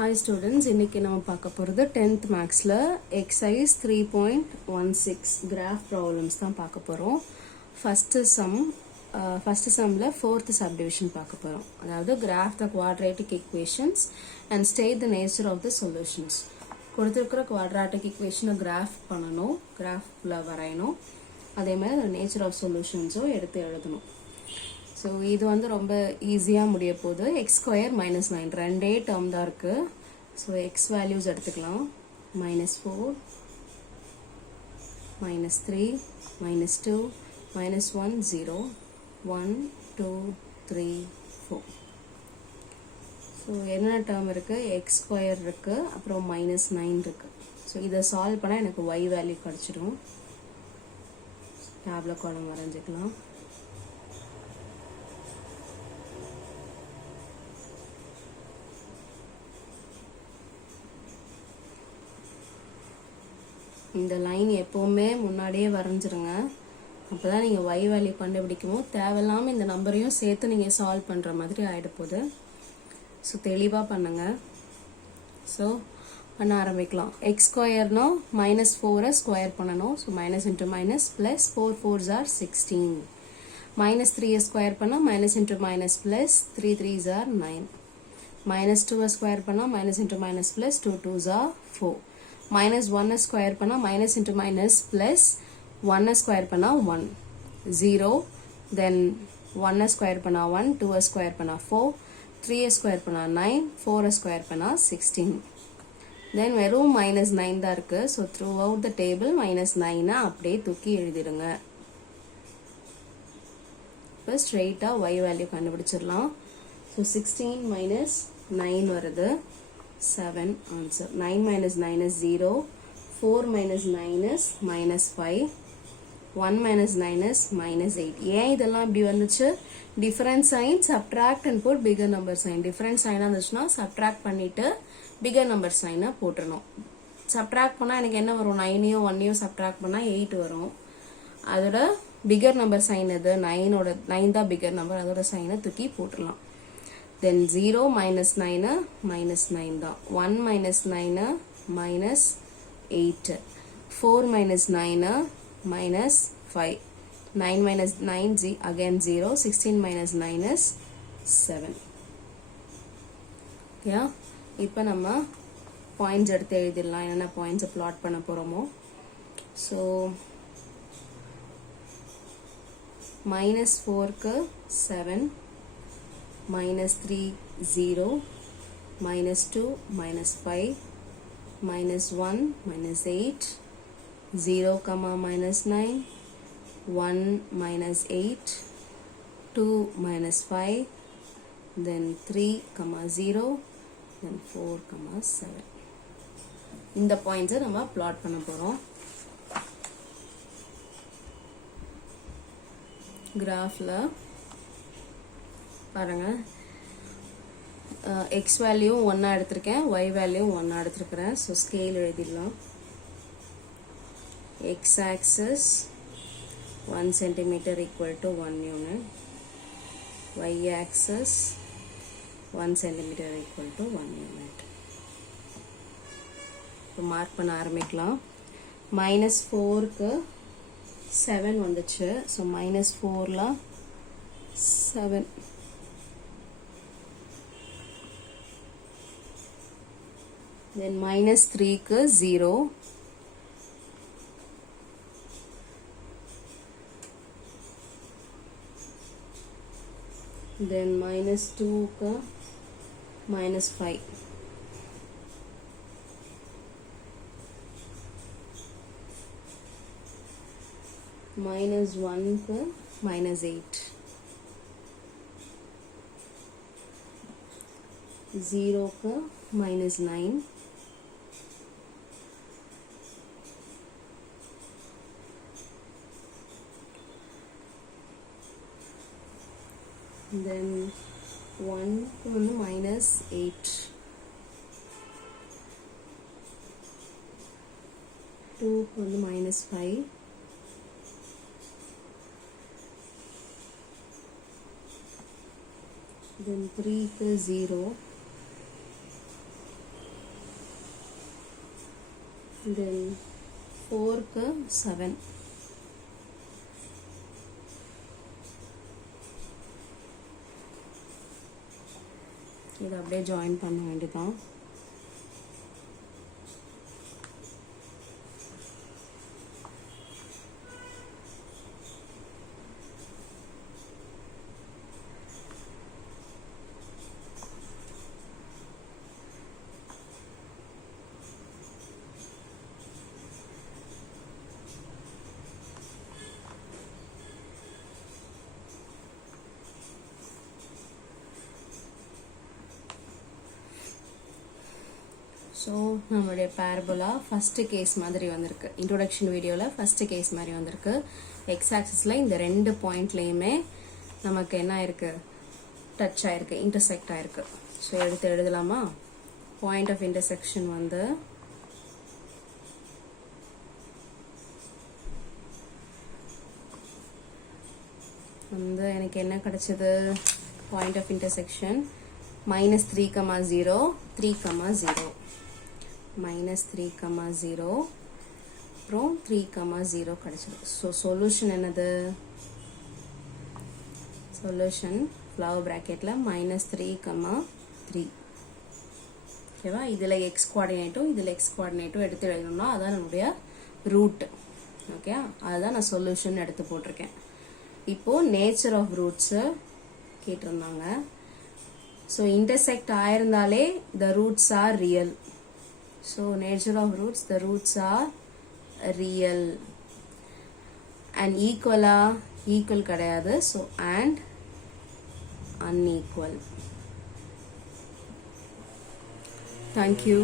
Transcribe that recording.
Hi students, இன்னைக்கு நம்ம பார்க்க போறது 10th Maxல exercise 3.16 graph problems தான் பார்க்க போறோம். First sumல fourth subdivision பார்க்க போறோம். அதாவது graph the quadratic equations and state the nature of the solutions. கொடுத்திருக்கிற quadratic equation graph பண்ணனும், graphல வரையணும். அதே மாதிரி nature of solutions எடுத்து எழுதணும். So இது வந்து ரொம்ப ஈஸியா முடிய போகுது. x square minus 9 ரெண்டே டேர்ம் தான் இருக்கு. So x values எடுத்துக்கலாம். -4 -3 -2 -1 0 1 2 3 4. So என்ன டேர்ம் இருக்கு? x square இருக்கு, அப்புறம் -9 இருக்கு. So இத சால்வ் பண்ணா எனக்கு y வேல்யூ கிடைச்சிடும். டேப்ல காலம் வரைஞ்சிக்கலாம். இந்த லைன் எப்பவுமே முன்னாடியே வரைஞ்சிருங்க. அப்பதான் நீங்க y வேல்யூ கண்டுபிடிக்கவும் தேவையில்லாம இந்த நம்பரையும் சேர்த்து நீங்க சால்வ் பண்ற மாதிரி ஆயிடுது. ஸோ தெளிவா பண்ணுங்க. ஸோ பண்ண ஆரம்பிக்கலாம். x ஸ்கொயர்னா -4 ஸ்கொயர் பண்ணணும். So minus into minus plus 4 4s are 16. -3 square பண்ணா minus into minus plus 3 3s are 9. -2 square பண்ணா minus into minus plus 2 2s are 4. -1 square பண்ணா minus into minus plus 1 square பண்ணா 1 0. then 1 square பண்ணா 1, 2 square பண்ணா 4, 3 square பண்ணா 9, 4 square பண்ணா 16. then வெறும் -9 தான் இருக்கு. so throughout the table -9 அப்படியே தூக்கி எழுதிடுங்க. இப்போ ஸ்ட்ரெயிட்டா y வேல்யூ கண்டுபிடிச்சிடலாம். so 16 minus 9 வருது 7 answer. 9 minus 9 is 0. 4 minus 9 is -5. 1 minus 9 is -8. ஏன் இதெல்லாம் இப்படி வந்துச்சு? different sign subtract and put bigger number sign. different sign வந்துச்சுன்னா subtract பண்ணிட்டு bigger number sign போட்டுறணும். subtract பண்ணா எனக்கு என்ன வரும்? 9யும் 1யும் subtract பண்ணா 8 வரும். அதோட bigger number sign எது? 9 தான் bigger number. அதோட sign தூக்கி போட்டுடலாம். then 0 minus 9 minus 9 தான். 1 minus 9 minus 8. 4 minus 9 minus 5. 9 minus 9 again 0. 16 minus 9 is 7. yeah இப்போ நம்ம பாயிண்ட்ஸ் எடுத்து எழுதிடலாம். என்னென்ன பாயிண்ட்ஸ் பிளாட் பண்ண போறோமோ. So -4க்கு 7, -3 0, -2 -5, -1 -8, 0, -9, 1 -8, 2 -5, then 3, 0, then 4, 7. இந்த பாயிண்ட்ஸை நம்ம பிளாட் பண்ண போறோம். கிராஃப்ல பாருங்க. x வேல்யூ 1 எடுத்திருக்கேன், y வேல்யூ 1 எடுத்திருக்கிறேன். ஸோ ஸ்கேல் எழுதிடலாம். x axis 1 centimeter equal to 1 unit. y axis 1 centimeter equal to 1 unit. இப்போ மார்க் பண்ண ஆரம்பிக்கலாம். -4க்கு 7 வந்துச்சு. ஸோ -4ல 7. then -3க்கு 0. then -2க்கு -5. -1க்கு -8. 0க்கு -9. then 1க்கு வந்து -8. 2க்கு வந்து -5. then 3 க்கு 0. then 4க்கு 7. இதை அப்படியே ஜாயின் பண்ண வேண்டியதான். ஸோ நம்மளுடைய பேரபோலா ஃபஸ்ட்டு கேஸ் மாதிரி வந்திருக்கு. இன்ட்ரோடக்ஷன் வீடியோவில் ஃபஸ்ட்டு கேஸ் மாதிரி வந்திருக்கு. எக்ஸ் ஆக்சிஸில் இந்த 2 பாயிண்ட்லேயுமே நமக்கு என்ன ஆயிருக்கு, டச் ஆயிருக்கு, இன்டர்செக்ட் ஆயிருக்கு. ஸோ எடுத்து எழுதலாமா? பாயிண்ட் ஆஃப் இன்டர்செக்ஷன் வந்து எனக்கு என்ன கிடைச்சது? பாயிண்ட் ஆஃப் இன்டர்செக்ஷன் -3,0 3,0 -3,0 அப்புறம் 3,0 கிடைச்சது. ஸோ சொல்யூஷன் என்னது? சொல்யூஷன் ஃப்ளவர் ப்ராக்கெட்டில் -3,3. ஓகேவா? இதில் எக்ஸ் கோஆர்டினேட்டும் இதில் எக்ஸ் கோஆர்டினேட்டும் எடுத்து எழுதணும்னா அதான் நம்மளுடைய ரூட். ஓகே, அதுதான் நான் சொல்யூஷன் எடுத்து போட்டிருக்கேன். இப்போது நேச்சர் ஆஃப் ரூட்ஸு கேட்டிருந்தாங்க. ஸோ இன்டர்செக்ட் ஆயிருந்தாலே the roots are real. So nature of roots, the roots are real. And equal கிடையாது. So and unequal. Thank you.